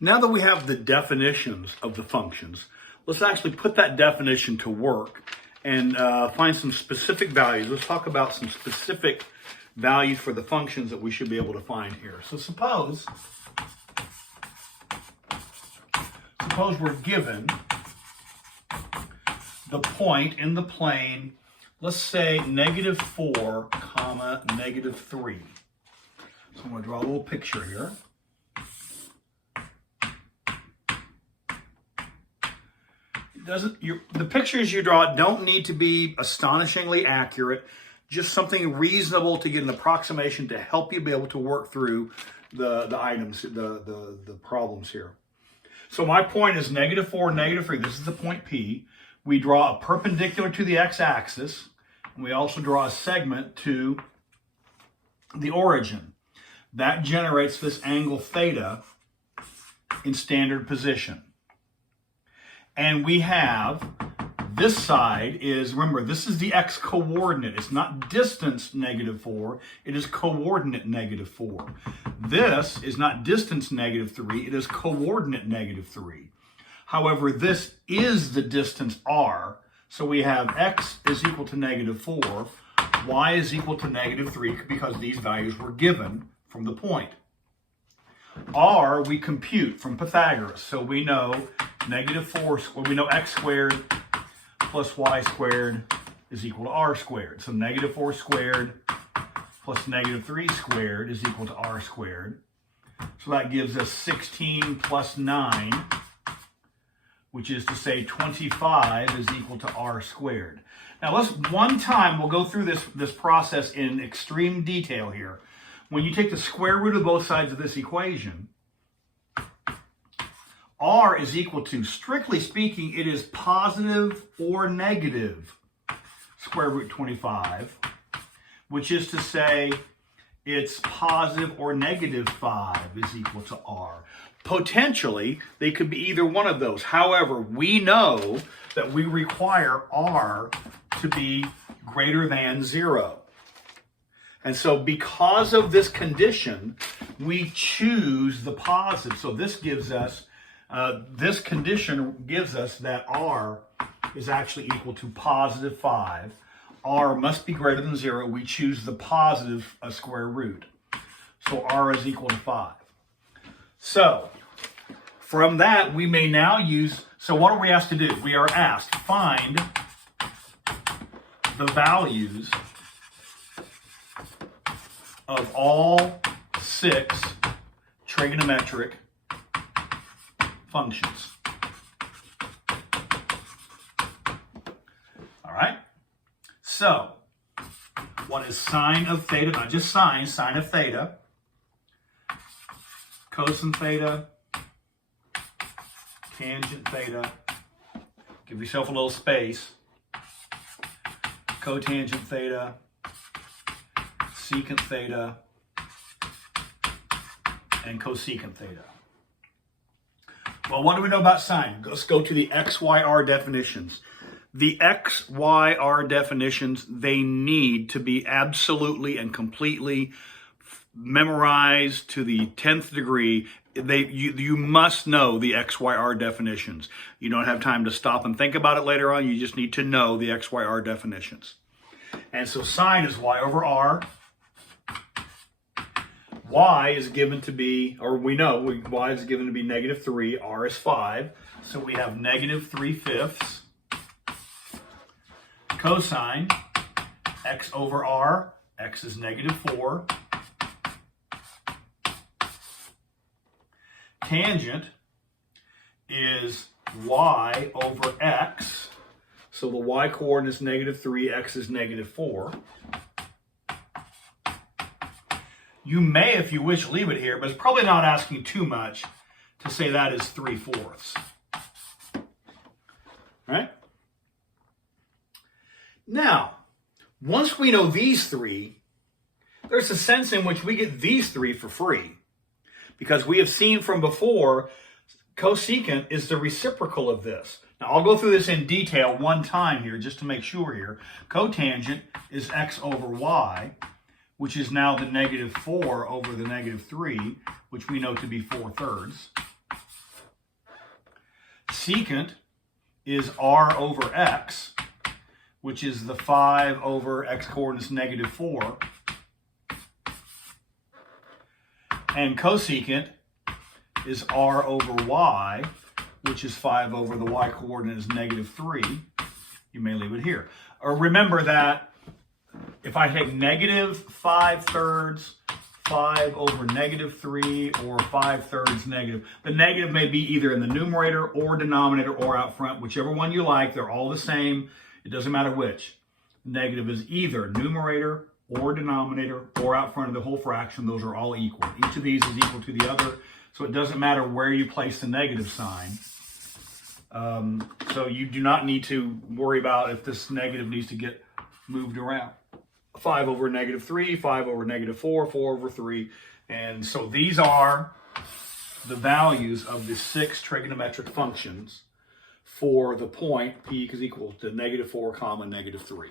Now that we have the definitions of the functions, let's actually put that definition to work and find some specific values. Let's talk about some specific values for the functions that we should be able to find here. So suppose we're given the point in the plane, let's say -4, -3. So I'm going to draw a little picture here. The pictures you draw don't need to be astonishingly accurate, just something reasonable to get an approximation to help you be able to work through the items, the problems here. So my point is -4, -3. This is the point P. We draw a perpendicular to the x-axis, and we also draw a segment to the origin. That generates this angle theta in standard position. And we have this side is, remember, this is the x coordinate. It's not distance -4, it is coordinate -4. This is not distance -3, it is coordinate -3. However, this is the distance r, so we have x is equal to -4, y is equal to -3 because these values were given from the point. R we compute from Pythagoras, so we know we know x squared plus y squared is equal to r squared. So -4 squared plus -3 squared is equal to r squared. So that gives us 16 plus 9, which is to say 25 is equal to r squared. Now we'll go through this process in extreme detail here. When you take the square root of both sides of this equation, r is equal to, strictly speaking, it is positive or negative square root 25, which is to say it's positive or -5 is equal to r. Potentially, they could be either one of those. However, we know that we require r to be greater than 0. And so because of this condition, we choose the positive. So this gives us, this condition gives us that r is actually equal to +5. R must be greater than 0. We choose the positive square root. So r is equal to 5. So from that, we may now use, so what are we asked to do? We are asked, find the values of all 6 trigonometric functions. All right? So, what is sine of theta? Not just sine of theta, cosine theta, tangent theta, give yourself a little space, cotangent theta, secant theta, and cosecant theta. Well, what do we know about sine? Let's go to the x, y, r definitions. The x, y, r definitions, they need to be absolutely and completely memorized to the 10th degree. You must know the x, y, r definitions. You don't have time to stop and think about it later on. You just need to know the x, y, r definitions. And so sine is y over r. Y is given to be, or we know y is given to be -3, r is 5. So we have -3/5. Cosine, x over r, x is -4. Tangent is y over x. So the y coordinate is -3, x is -4. You may, if you wish, leave it here, but it's probably not asking too much to say that is 3/4. Right? Now, once we know these three, there's a sense in which we get these three for free. Because we have seen from before, cosecant is the reciprocal of this. Now, I'll go through this in detail one time here, just to make sure here. Cotangent is x over y, which is now the -4 over the -3, which we know to be 4/3. secant is r over x, which is the 5 over x coordinates negative 4. And cosecant is r over y, which is 5 over the y coordinate is negative 3. You may leave it here. Or remember that if I take negative 5/3, 5 over negative 3, or 5/3 negative, the negative may be either in the numerator or denominator or out front, whichever one you like. They're all the same. It doesn't matter which. Negative is either numerator or denominator or out front of the whole fraction. Those are all equal. Each of these is equal to the other, so it doesn't matter where you place the negative sign. So you do not need to worry about if this negative needs to get moved around. 5 over negative 3, 5 over negative 4, 4 over 3. And so these are the values of the 6 trigonometric functions for the point p is equal to negative 4 comma negative 3.